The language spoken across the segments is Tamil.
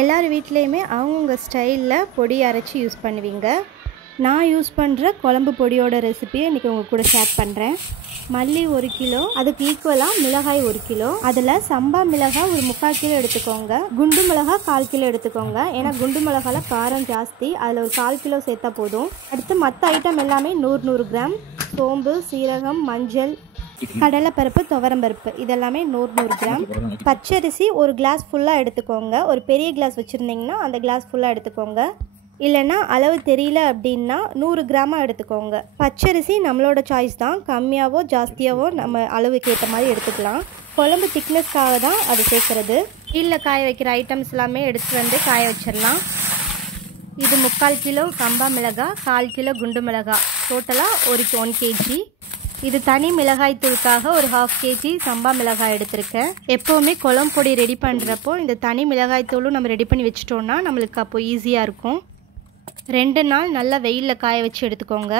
எல்லார் வீட்லேயுமே அவங்கவுங்க ஸ்டைலில் பொடி அரைச்சி யூஸ் பண்ணுவீங்க. நான் யூஸ் பண்ணுற குழம்பு பொடியோட ரெசிபியை இன்றைக்கி உங்கள் கூட ஷேர் பண்ணுறேன். மல்லி 1 கிலோ, அதுக்கு ஈக்குவலாக மிளகாய் 1 கிலோ, அதில் சம்பா மிளகாய் ஒரு 3/4 கிலோ எடுத்துக்கோங்க. குண்டு மிளகாய் 1/4 கிலோ எடுத்துக்கோங்க. ஏன்னா குண்டு மிளகாயில் காரம் ஜாஸ்தி, அதில் ஒரு 1/4 கிலோ சேர்த்தா போதும். அடுத்து மற்ற ஐட்டம் எல்லாமே 100 கிராம். சோம்பு, சீரகம், மஞ்சள், கடலைப்பருப்பு, துவரம்பருப்பு இதெல்லாமே 100 கிராம். பச்சரிசி ஒரு கிளாஸ் ஃபுல்லாக எடுத்துக்கோங்க. ஒரு பெரிய கிளாஸ் வச்சுருந்தீங்கன்னா அந்த கிளாஸ் ஃபுல்லாக எடுத்துக்கோங்க. இல்லைன்னா அளவு தெரியல அப்படின்னா 100 கிராமாக எடுத்துக்கோங்க. பச்சரிசி நம்மளோட சாய்ஸ் தான், கம்மியாகவோ ஜாஸ்தியாகவோ நம்ம அளவுக்கு ஏற்ற மாதிரி எடுத்துக்கலாம். குழம்பு திக்னஸ்க்காக தான் அது சேர்க்குறது. கீழே காய வைக்கிற ஐட்டம்ஸ் எல்லாமே எடுத்துகிட்டு வந்து காய வச்சிடலாம். இது 3/4 கிலோ சம்பா மிளகாய், 1/4 கிலோ குண்டு மிளகாய், டோட்டலாக 1 kg. இது தனி மிளகாய் தூளுக்காக ஒரு 1/2 kg சம்பா மிளகாய் எடுத்திருக்கேன். எப்போவுமே குழம்பு பொடி ரெடி பண்ணுறப்போ இந்த தனி மிளகாய் தூளும் நம்ம ரெடி பண்ணி வச்சிட்டோன்னா நம்மளுக்கு அப்போ ஈஸியாக இருக்கும். 2 நாள் நல்லா வெயிலில் காய வச்சு எடுத்துக்கோங்க.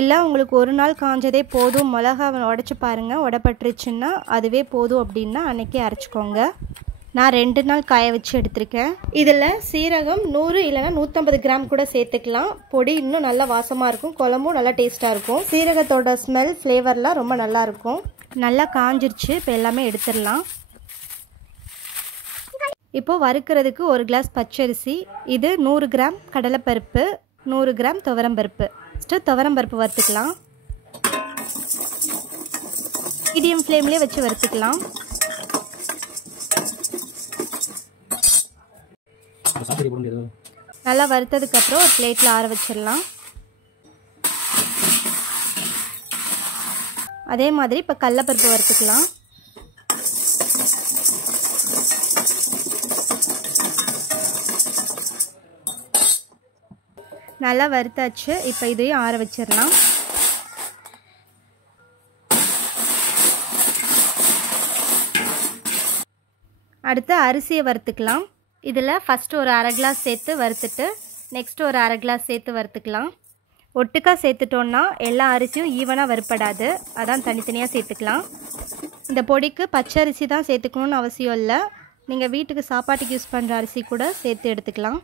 இல்லை உங்களுக்கு 1 நாள் காஞ்சதே போதும், மிளகாவை உடச்சி பாருங்கள், உடப்பட்டுருச்சுன்னா அதுவே போதும் அப்படின்னா அன்றைக்கே அரைச்சிக்கோங்க. நான் 2 நாள் காய வச்சு எடுத்திருக்கேன். இதில் சீரகம் 100 இல்லைனா 150 கிராம் கூட சேர்த்துக்கலாம். பொடி இன்னும் நல்லா வாசமாக இருக்கும், குழம்பும் நல்லா டேஸ்ட்டாக இருக்கும். சீரகத்தோட ஸ்மெல் ஃப்ளேவர்லாம் ரொம்ப நல்லாயிருக்கும். நல்லா காஞ்சிருச்சு, இப்போ எல்லாமே எடுத்துடலாம். இப்போது வறுக்கிறதுக்கு 1 கிளாஸ் பச்சரிசி, இது 100 கிராம் கடலைப்பருப்பு, 100 கிராம் துவரம்பருப்பு. ஃபஸ்ட்டு துவரம்பருப்பு வறுத்துக்கலாம். மீடியம் ஃப்ளேம்லேயே வச்சு வறுத்துக்கலாம். நல்லா வறுத்ததுக்கப்புறம் ஒரு பிளேட்டில் ஆற வச்சிடலாம். அதே மாதிரி இப்போ கடலைப்பருப்பு வறுத்துக்கலாம். நல்லா வறுத்தாச்சு, இப்போ இதையும் ஆற வச்சிடலாம். அடுத்து அரிசியை வறுத்துக்கலாம். இதில் ஃபஸ்ட்டு ஒரு 1/2 கிளாஸ் சேர்த்து வறுத்துட்டு நெக்ஸ்ட்டு ஒரு 1/2 கிளாஸ் சேர்த்து வறுத்துக்கலாம். ஒட்டுக்கா சேர்த்துட்டோன்னா எல்லா அரிசியும் ஈவனாக வறுப்படாது, அதான் தனித்தனியாக சேர்த்துக்கலாம். இந்த பொடிக்கு பச்சரிசி தான் சேர்த்துக்கணுன்னு அவசியம் இல்லை, நீங்கள் வீட்டுக்கு சாப்பாட்டுக்கு யூஸ் பண்ணுற அரிசி கூட சேர்த்து எடுத்துக்கலாம்.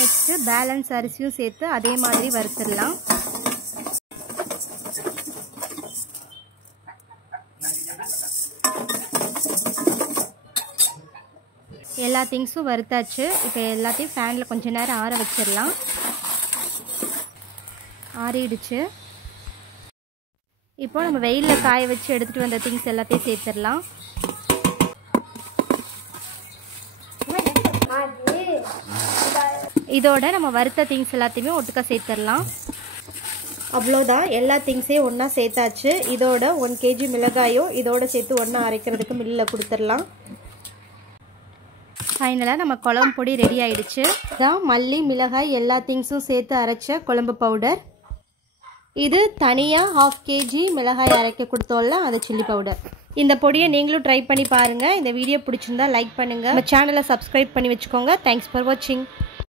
நெக்ஸ்ட்டு பேலன்ஸ் அரிசியும் சேர்த்து அதே மாதிரி வறுத்துடலாம். எல்லா திங்ஸும் வறுத்தாச்சு. இப்போ எல்லாத்தையும் ஃபேனில் கொஞ்சம் நேரம் ஆற வச்சிடலாம். ஆறிடுச்சு. இப்போ நம்ம வெயிலில் காய வச்சு எடுத்துகிட்டு வந்த திங்ஸ் எல்லாத்தையும் சேர்த்துடலாம். இதோட நம்ம வறுத்த திங்ஸ் எல்லாத்தையுமே ஒட்டுக்கா சேர்த்துடலாம். அவ்வளோதான், எல்லா திங்ஸையும் ஒன்றா சேர்த்தாச்சு. இதோட 1 kg மிளகாயும் இதோட சேர்த்து ஒன்றா அரைக்கிறதுக்கு மில்லில் கொடுத்துடலாம். ஃபைனலாக நம்ம குழம்பு பொடி ரெடி ஆகிடுச்சு. இதான் மல்லி மிளகாய் எல்லா திங்ஸும் சேர்த்து அரைச்ச குழம்பு பவுடர். இது தனியாக 1/2 kg மிளகாய் அரைக்க கொடுத்தோம்ல, அது சில்லி பவுடர். இந்த பொடியை நீங்களும் ட்ரை பண்ணி பாருங்கள். இந்த வீடியோ பிடிச்சிருந்தா லைக் பண்ணுங்கள், நம்ம சேனலை சப்ஸ்கிரைப் பண்ணி வச்சுக்கோங்க. தேங்க்ஸ் ஃபார் வாட்சிங்.